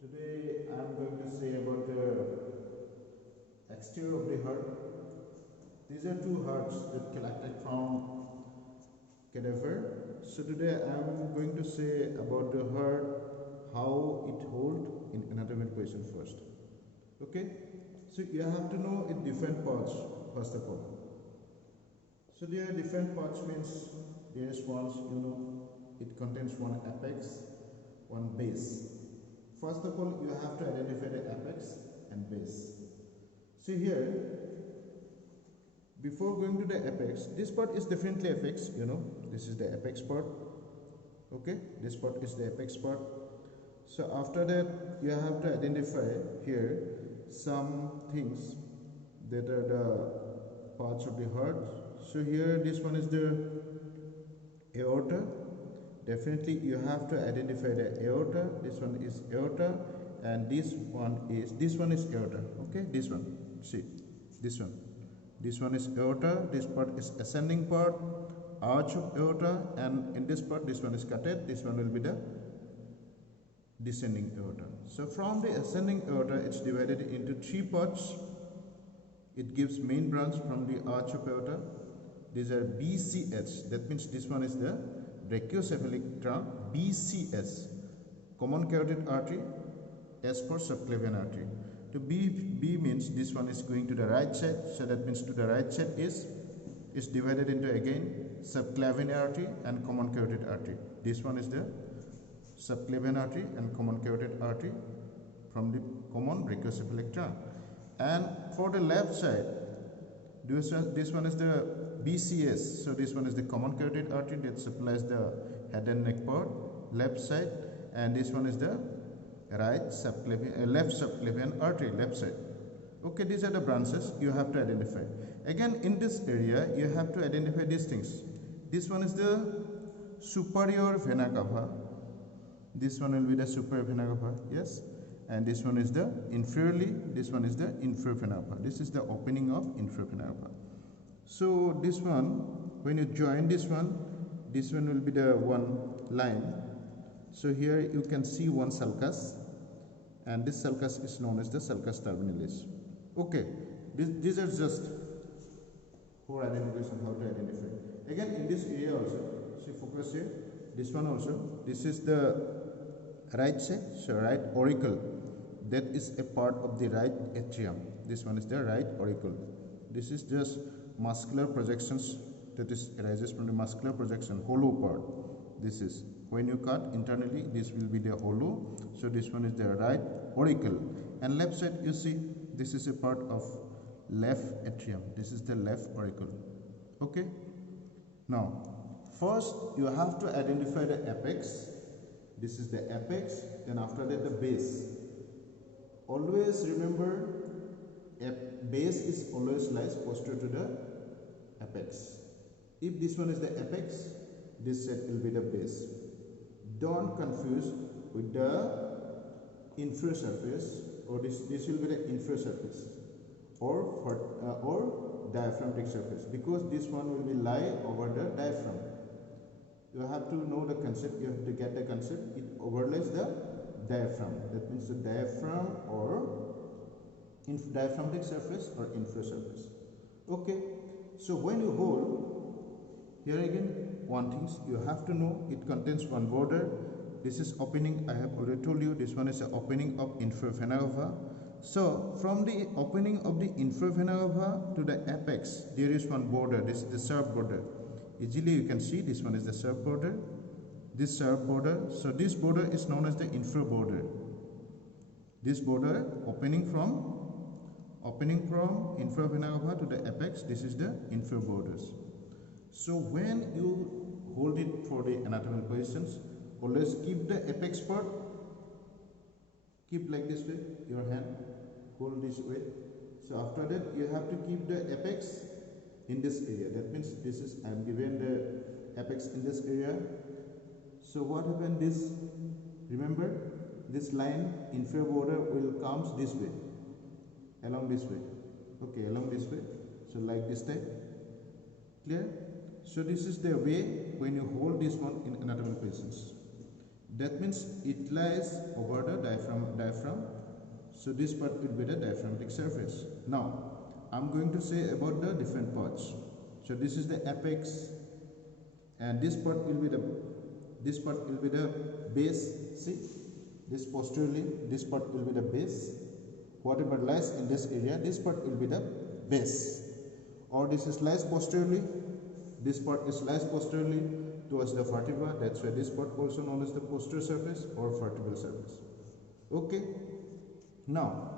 Today I am going to say about the exterior of the heart. These are two hearts that collected from cadaver. So today I am going to say about the heart, how it hold in anatomical position first. Okay, so you have to know its different parts first of all. So there are different parts means there is one, it contains one apex, one base. First of all, you have to identify the apex and base. So here, before going to the apex, this part is definitely apex, this is the apex part. Okay, this part is the apex part. So after that, you have to identify here some things that are the parts of the heart. So here, this one is the aorta. Definitely you have to identify the aorta. This one is aorta and this one is aorta. Okay, this one, see, this one is aorta. This part is ascending part, arch of aorta, and in this part this one is cutted. This one will be the descending aorta. So from the ascending aorta, it's divided into three parts. It gives main branch from the arch of aorta. These are BCH. That means this one is the brachiocephalic trunk, BCS, common carotid artery, S for subclavian artery. To B means this one is going to the right side, so that means to the right side is divided into again subclavian artery and common carotid artery. This one is the subclavian artery and common carotid artery from the common brachiocephalic trunk. And for the left side, this one is the BCS, so this one is the common carotid artery that supplies the head and neck part, left side, and this one is the left subclavian artery, left side. Okay, these are the branches you have to identify. Again, in this area, you have to identify these things. This one is the superior vena cava. This one will be the superior vena cava, yes. And this one is the inferiorly, this one is the inferior vena cava. This is the opening of inferior vena cava. So this one, when you join this one will be the one line. So here you can see one sulcus, and this sulcus is known as the sulcus terminalis. Okay, these are just for identification, how to identify. Again, in this area also, so focus here, this one also, this is the right side, so right auricle. That is a part of the right atrium. This one is the right auricle. This is just muscular projections, that is arises from the muscular projection, hollow part. This is when you cut internally, this will be the hollow. So this one is the right auricle, and left side you see this is a part of left atrium. This is the left auricle. Okay, now first you have to identify the apex. This is the apex, then after that the base. Always remember, base is always lies posterior to the apex. If this one is the apex, this side will be the base. Don't confuse with the inferior surface, or this will be the inferior surface, or diaphragmatic surface, because this one will be lie over the diaphragm. You have to know the concept, you have to get the concept. It overlays the diaphragm. That means the diaphragm or diaphragmatic surface or inferior surface. Okay, so when you hold, here again one thing you have to know, it contains one border. This is opening, I have already told you, this one is the opening of inferior vena cava. So from the opening of the inferior vena cava to the apex, there is one border. This is the sharp border. Easily you can see this one is the sharp border, this sharp border. So this border is known as the inferior border. This border opening from inferior vena cava to the apex, this is the inferior borders. So when you hold it for the anatomical positions, always keep the apex part, keep like this way, your hand, hold this way. So after that you have to keep the apex in this area. That means this is, I am given the apex in this area. So what happened, this, remember this line, inferior border will comes this way, along this way. Okay, along this way. So like this type. Clear? So this is the way when you hold this one in anatomical positions. That means it lies over the diaphragm. So this part will be the diaphragmatic surface. Now, I'm going to say about the different parts. So this is the apex, and this part will be the base. See, this posteriorly, this part will be the base. Whatever lies in this area, this part will be the base. Or this is lies posteriorly, this part is lies posteriorly towards the vertebra. That's why this part also known as the posterior surface or vertebral surface. Okay. Now,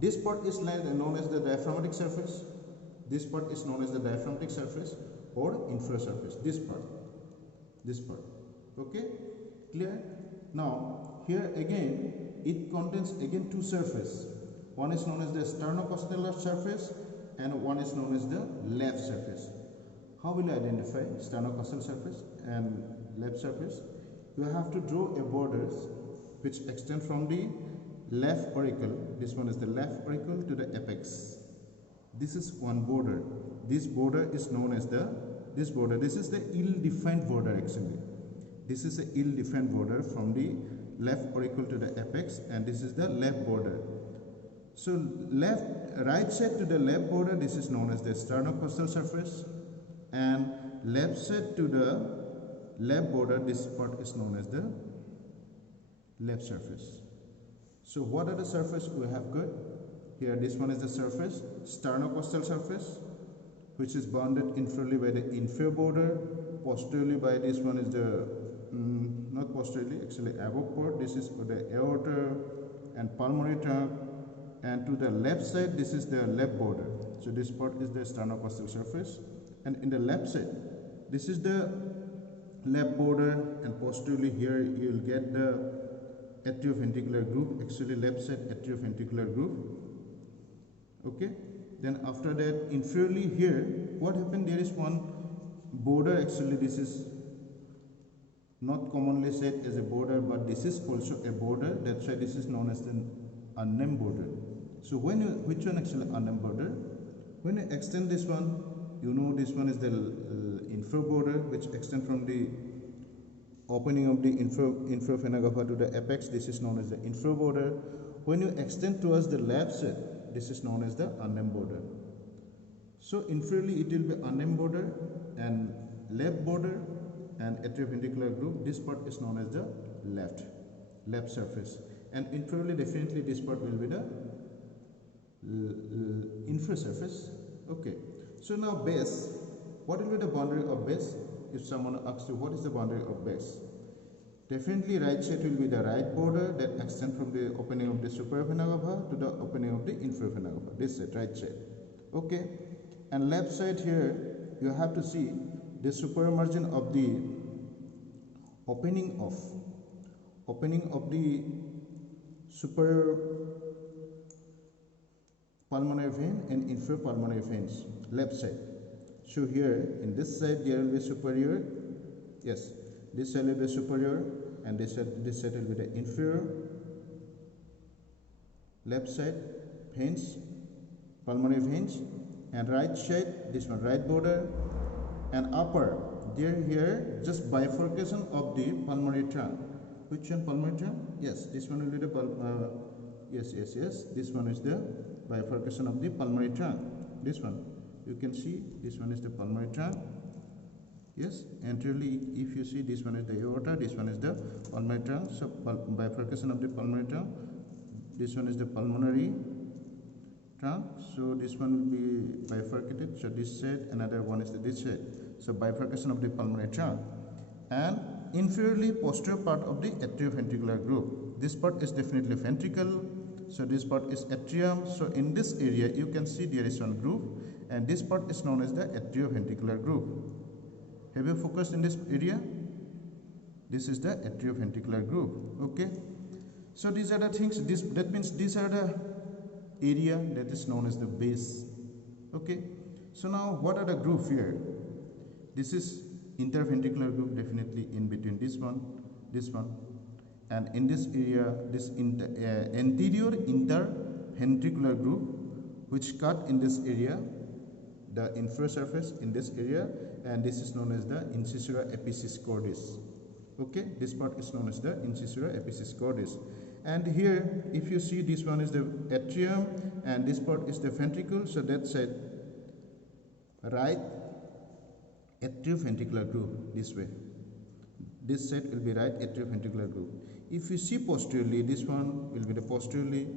this part is known as the diaphragmatic surface. This part is known as the diaphragmatic surface or inferior surface. This part. Okay. Clear? Now, here again, it contains again two surfaces. One is known as the sternocostalizar surface and one is known as the lap surface. How will you identify sternocostal surface and lap surface? You have to draw a borders which extend from the left auricle. This one is the left auricle to the apex. This is one border. This border is known as this is the ill-defined border actually. This is a ill-defined border from the left auricle to the apex, and this is the left border. So right side to the left border, this is known as the sternocostal surface, and left side to the left border, this part is known as the left surface. So what are the surface we have got? Here this one is the surface, sternocostal surface, which is bounded inferiorly by the inferior border, posteriorly by this one is the, not posteriorly, actually above part, this is the aorta and pulmonary trunk, and to the left side, this is the left border. So this part is the sternocostal surface, and in the left side, this is the left border, and posteriorly here you will get the atrioventricular groove, actually left side atrioventricular groove. Okay, then after that inferiorly here, what happened, there is one border, actually this is not commonly said as a border, but this is also a border. That's why this is known as the unnamed border. So which one actually unnamed border? When you extend this one, you know this one is the inferior border, which extends from the opening of the inferior vena cava to the apex. This is known as the inferior border. When you extend towards the left side, this is known as the unnamed border. So inferiorly it will be unnamed border and left border and atrioventricular groove. This part is known as the left surface, and inferiorly definitely this part will be the inferior surface. Okay, so now base, what will be the boundary of base? If someone asks you what is the boundary of base, definitely right side will be the right border that extends from the opening of the superior vena cava to the opening of the inferior vena cava. This side, right side. Okay, and left side here you have to see the superior margin of the opening of the superior pulmonary vein and inferior pulmonary veins, left side. So here in this side there will be superior, yes, this side will be superior, and this side will be the inferior. Left side veins, pulmonary veins, and right side, this one right border, and upper there here just bifurcation of the pulmonary trunk. Which one? Pulmonary trunk? Yes, this one will be the yes, this one is the bifurcation of the pulmonary trunk. This one you can see, this one is the pulmonary trunk. Yes, anteriorly if you see, this one is the aorta, this one is the pulmonary trunk. So bifurcation of the pulmonary trunk, this one is the pulmonary trunk, so this one will be bifurcated. So this side, another one is this side. So bifurcation of the pulmonary trunk. And inferiorly posterior part of the atrioventricular groove. This part is definitely ventricle, so this part is atrium. So in this area you can see there is one groove, and this part is known as the atrioventricular groove. Have you focused in this area? This is the atrioventricular groove. Okay, so these are the things, that means these are the area that is known as the base. Okay, so now what are the groove here? This is interventricular groove, definitely in between this one, and in this area, this anterior interventricular groove, which cut in this area, the inferior surface in this area, and this is known as the incisura apicis cordis. Okay, this part is known as the incisura apicis cordis. And here, if you see, this one is the atrium and this part is the ventricle. So that's it, right atrioventricular groove this way. This side will be right atrioventricular groove. If you see posteriorly, this one will be the posteriorly,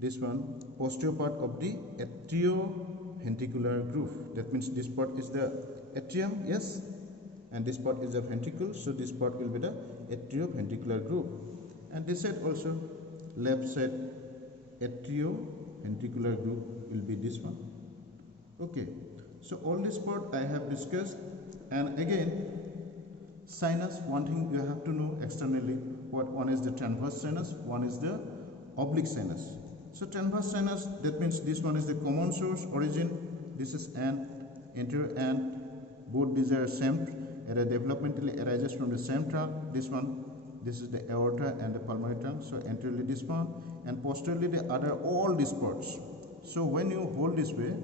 this one posterior part of the atrioventricular groove. That means this part is the atrium, yes, and this part is the ventricle. So this part will be the atrioventricular groove. And this side also, left side atrioventricular groove will be this one. Okay, so all this part I have discussed. And again, sinus, one thing you have to know externally, what one is the transverse sinus, one is the oblique sinus. So transverse sinus, that means this one is the common source origin, this is an anterior and both these are same, developmentally arises from the same trunk. This one, this is the aorta and the pulmonary trunk. So anteriorly this one and posteriorly the other, all these parts. So when you hold this way,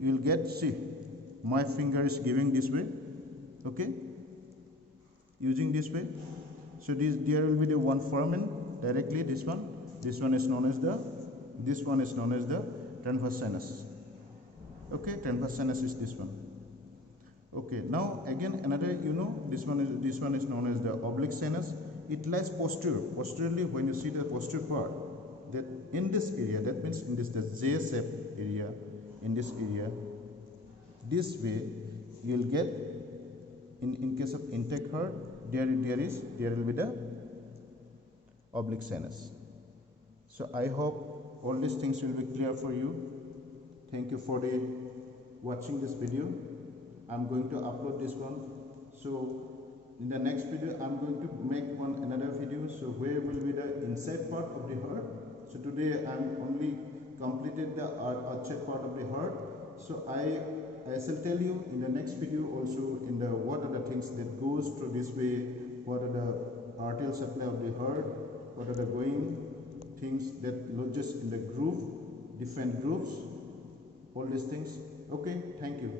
you will get, see, my finger is giving this way, okay, using this way. So this, there will be the one foramen directly, this one is known as the, this one is known as the transverse sinus. Okay, transverse sinus is this one. Okay, now again another, you know, this one is known as the oblique sinus. It lies posteriorly. When you see the posterior part, that in this area, that means in this the J-shaped area, in this area, this way you will get, in case of intake heart, there will be the oblique sinus. So I hope all these things will be clear for you. Thank you for watching this video. I'm going to upload this one. So in the next video, I'm going to make another video. So where will be the inside part of the heart? So today I'm only completed the outside part of the heart. So I shall tell you in the next video also in the what are the things that goes through this way, what are the arterial supply of the heart, what are the going things that lodges in the groove, different grooves, all these things. Okay, thank you.